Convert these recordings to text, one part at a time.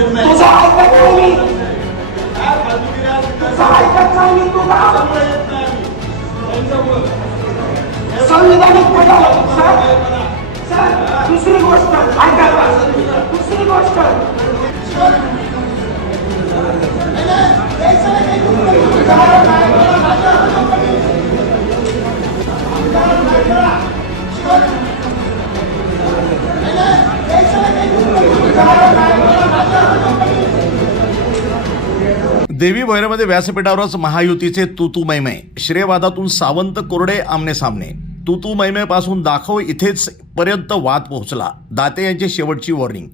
तुझं ऐकत नाही मी, तुझं ऐकत नाही मी, तुझा संविधानिक बदल. सर दुसरी गोष्ट ऐका, दुसरी गोष्ट देवी भोयरेमध्ये व्यासपीठावरच महायुतीचे तू मैमे, श्रेयवादातून सावंत कोरडे आमने सामने. तू मैमेपासून दाखव इथेच पर्यंत वाद पोहोचला. दाते यांची शेवटची वॉर्निंग.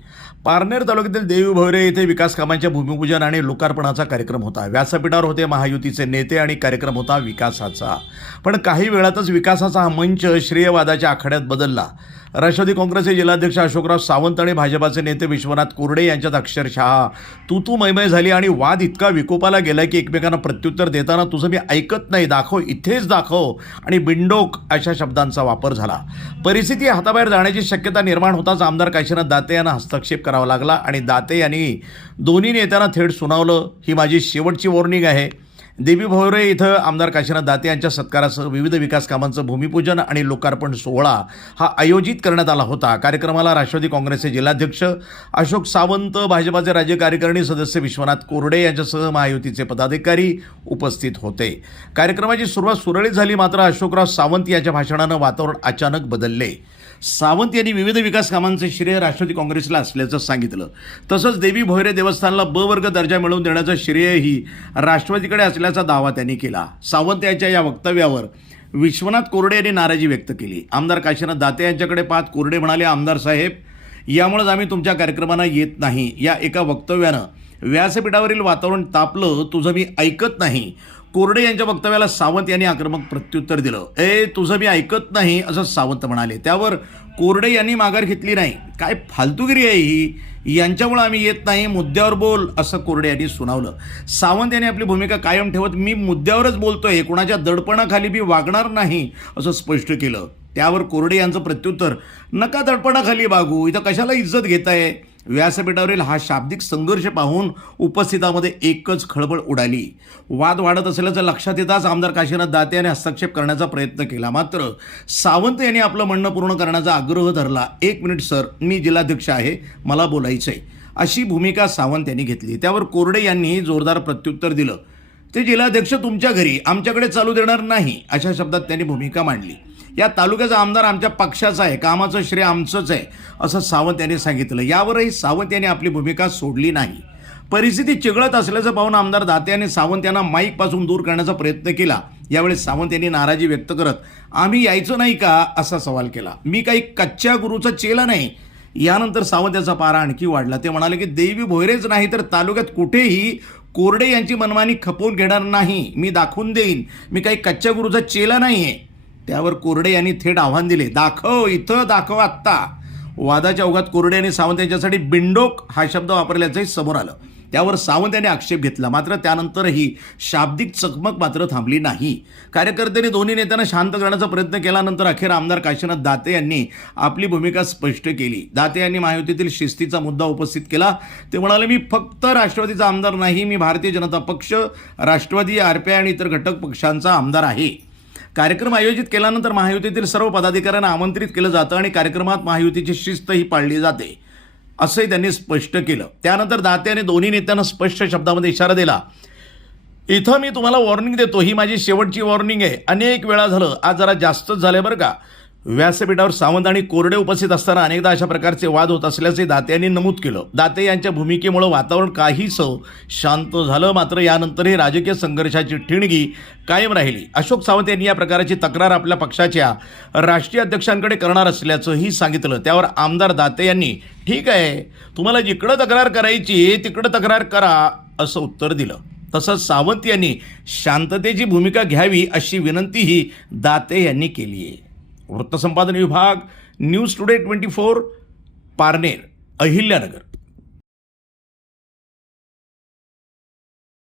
पारनेर तालुक्यातील देवी भोयरे येथे विकास कामांच्या भूमिपूजन आणि लोकार्पणाचा कार्यक्रम होता. व्यासपीठावर होते महायुतीचे नेते आणि कार्यक्रम होता विकासाचा. पण काही वेळातच विकासाचा हा मंच श्रेयवादाच्या आखाड्यात बदलला. राष्ट्रवादी काँग्रेसचे जिल्हाध्यक्ष अशोकराव सावंत आणि भाजपाचे नेते विश्वनाथ कोरडे यांच्यात अक्षरशः तू मैमय झाली आणि वाद इतका विकोपाला गेला की एकमेकांना प्रत्युत्तर देताना तुझं मी ऐकत नाही, दाखव इथेच दाखव आणि बिंडोक अशा शब्दांचा वापर झाला. परिस्थिती हाताबाहेर जाण्याची शक्यता निर्माण होताच आमदार काशीनाथ दाते यांना हस्तक्षेप करावा लागला आणि दाते यांनी दोन्ही नेत्यांना थेट सुनावलं, ही माझी शेवटची वॉर्निंग आहे. देवी भोयरे इथं आमदार काशीनाथ दाते यांच्या सत्कारासह विविध विकास कामांचं भूमिपूजन आणि लोकार्पण सोहळा हा आयोजित करण्यात आला होता. कार्यक्रमाला राष्ट्रवादी काँग्रेसचे जिल्हाध्यक्ष अशोक सावंत, भाजपाचे राज्य कार्यकारिणी सदस्य विश्वनाथ कोरडे यांच्यासह महायुतीचे पदाधिकारी उपस्थित होते. कार्यक्रमाची सुरुवात सुरळीत झाली, मात्र अशोकराव सावंत यांच्या भाषणानं वातावरण अचानक बदलले. सावंत यांनी विविध विकास कामांचे श्रेय राष्ट्रवादी काँग्रेसला असल्याचं सांगितलं. तसंच देवी भोयरे देवस्थानला ब वर्ग दर्जा मिळवून देण्याचं श्रेयही राष्ट्रवादीकडे असल्याचा दावा त्यांनी केला. सावंत यांच्या या वक्तव्यावर विश्वनाथ कोरडे यांनी नाराजी व्यक्त केली. आमदार काशीनाथ दाते यांच्याकडे पाहत कोरडे म्हणाले, आमदार साहेब, यामुळेच आम्ही तुमच्या कार्यक्रमांना येत नाही. या एका वक्तव्यानं व्यासपीठावरील वातावरण तापलं. तुझं मी ऐकत नाही. कोरडे यांच्या वक्तव्याला सावंत यांनी आक्रमक प्रत्युत्तर दिलं. तुझं मी ऐकत नाही असं सावंत म्हणाले. त्यावर कोरडे यांनी माघार घेतली नाही. काय फालतूगिरी आहे ही, यांच्यामुळे आम्ही येत नाही, मुद्द्यावर बोल असं कोरडे यांनी सुनावलं. सावंत यांनी आपली भूमिका कायम ठेवत मी मुद्द्यावरच बोलतोय, कोणाच्या दडपणाखाली मी वागणार नाही असं स्पष्ट केलं. त्यावर कोरडे यांचं प्रत्युत्तर, नका दडपणाखाली वागू, इथं कशाला इज्जत घेताय. व्यासपीठावरील हा शाब्दिक संघर्ष पाहून उपस्थितांमध्ये एकच खळबळ उडाली. वाद वाढत असल्याचं लक्षात येताच आमदार काशीनाथ दाते यांनी हस्तक्षेप करण्याचा प्रयत्न केला, मात्र सावंत यांनी आपलं म्हणणं पूर्ण करण्याचा आग्रह धरला. 1 मिनिट सर, मी जिल्हाध्यक्ष आहे, मला बोलायचं आहे, अशी भूमिका सावंत यांनी घेतली. त्यावर कोरडे यांनी जोरदार प्रत्युत्तर दिलं. ते जिल्हाध्यक्ष तुमच्या घरी, आमच्याकडे चालू देणार नाही, अशा शब्दात त्यांनी भूमिका मांडली. या तालुक्याचा आमदार आमच्या पक्षाचा आहे, कामाचं श्रेय आमचंच आहे असं सावंत यांनी सांगितलं. यावरही सावंत यांनी आपली भूमिका सोडली नाही. परिस्थिती चिघळत असल्याचं पाहून आमदार दाते यांनी सावंत यांना माईकपासून दूर करण्याचा प्रयत्न केला. यावेळी सावंत यांनी नाराजी व्यक्त करत आम्ही यायचं नाही का असा सवाल केला. मी काही कच्च्या गुरूचा चेला नाही. यानंतर सावंत यांचा पारा आणखी वाढला. ते म्हणाले की देवी भोयरेच नाही तर तालुक्यात कुठेही कोरडे यांची मनमानी खपवून घेणार नाही, मी दाखवून देईन, मी काही कच्च्या गुरूचा चेला नाही आहे. त्यावर कोरडे यांनी थेट आव्हान दिले, दाखव इथं, दाखव आत्ता. वादाच्या ओघात कोरडे यांनी सावंत यांच्यासाठी बिंडोक हा शब्द वापरल्याचंही समोर आलं. त्यावर सावंत यांनी आक्षेप घेतला, मात्र त्यानंतरही शाब्दिक चकमक मात्र थांबली नाही. कार्यकर्त्यांनी दोन्ही नेत्यांना शांत करण्याचा प्रयत्न केल्यानंतर अखेर आमदार काशीनाथ दाते यांनी आपली भूमिका स्पष्ट केली. दाते यांनी महायुतीतील शिस्तीचा मुद्दा उपस्थित केला. ते म्हणाले, मी फक्त राष्ट्रवादीचा आमदार नाही, मी भारतीय जनता पक्ष, राष्ट्रवादी, RPI आणि इतर घटक पक्षांचा आमदार आहे. कार्यक्रम आयोजित केल्यानंतर महायुतीतील सर्व पदाधिकाऱ्यांना आमंत्रित केलं जातं आणि कार्यक्रमात महायुतीची शिस्त ही पाळली जाते असंही त्यांनी स्पष्ट केलं. त्यानंतर दाते यांनी दोन्ही नेत्यांना स्पष्ट शब्दामध्ये इशारा दिला, इथं मी तुम्हाला वॉर्निंग देतो, ही माझी शेवटची वॉर्निंग आहे. अनेक वेळा झालं, आज जरा जास्तच झालंय बरं का. व्यासपीठावर सावंत आणि कोरडे उपस्थित असताना अनेकदा अशा प्रकारचे वाद होत असल्याचे दाते यांनी नमूद केलं. दाते यांच्या भूमिकेमुळे वातावरण काहीसं शांत झालं, मात्र यानंतरही राजकीय संघर्षाची ठिणगी कायम राहिली. अशोक सावंत यांनी या प्रकारची तक्रार आपल्या पक्षाच्या राष्ट्रीय अध्यक्षांकडे करणार असल्याचंही सांगितलं. त्यावर आमदार दाते यांनी, ठीक आहे, तुम्हाला जिकडं तक्रार करायची तिकडं तक्रार करा असं उत्तर दिलं. तसंच सावंत यांनी शांततेची भूमिका घ्यावी अशी विनंतीही दाते यांनी केली आहे. वृत्तसंपादन विभाग, न्यूज टुडे 24, पारनेर, अहिल्यानगर.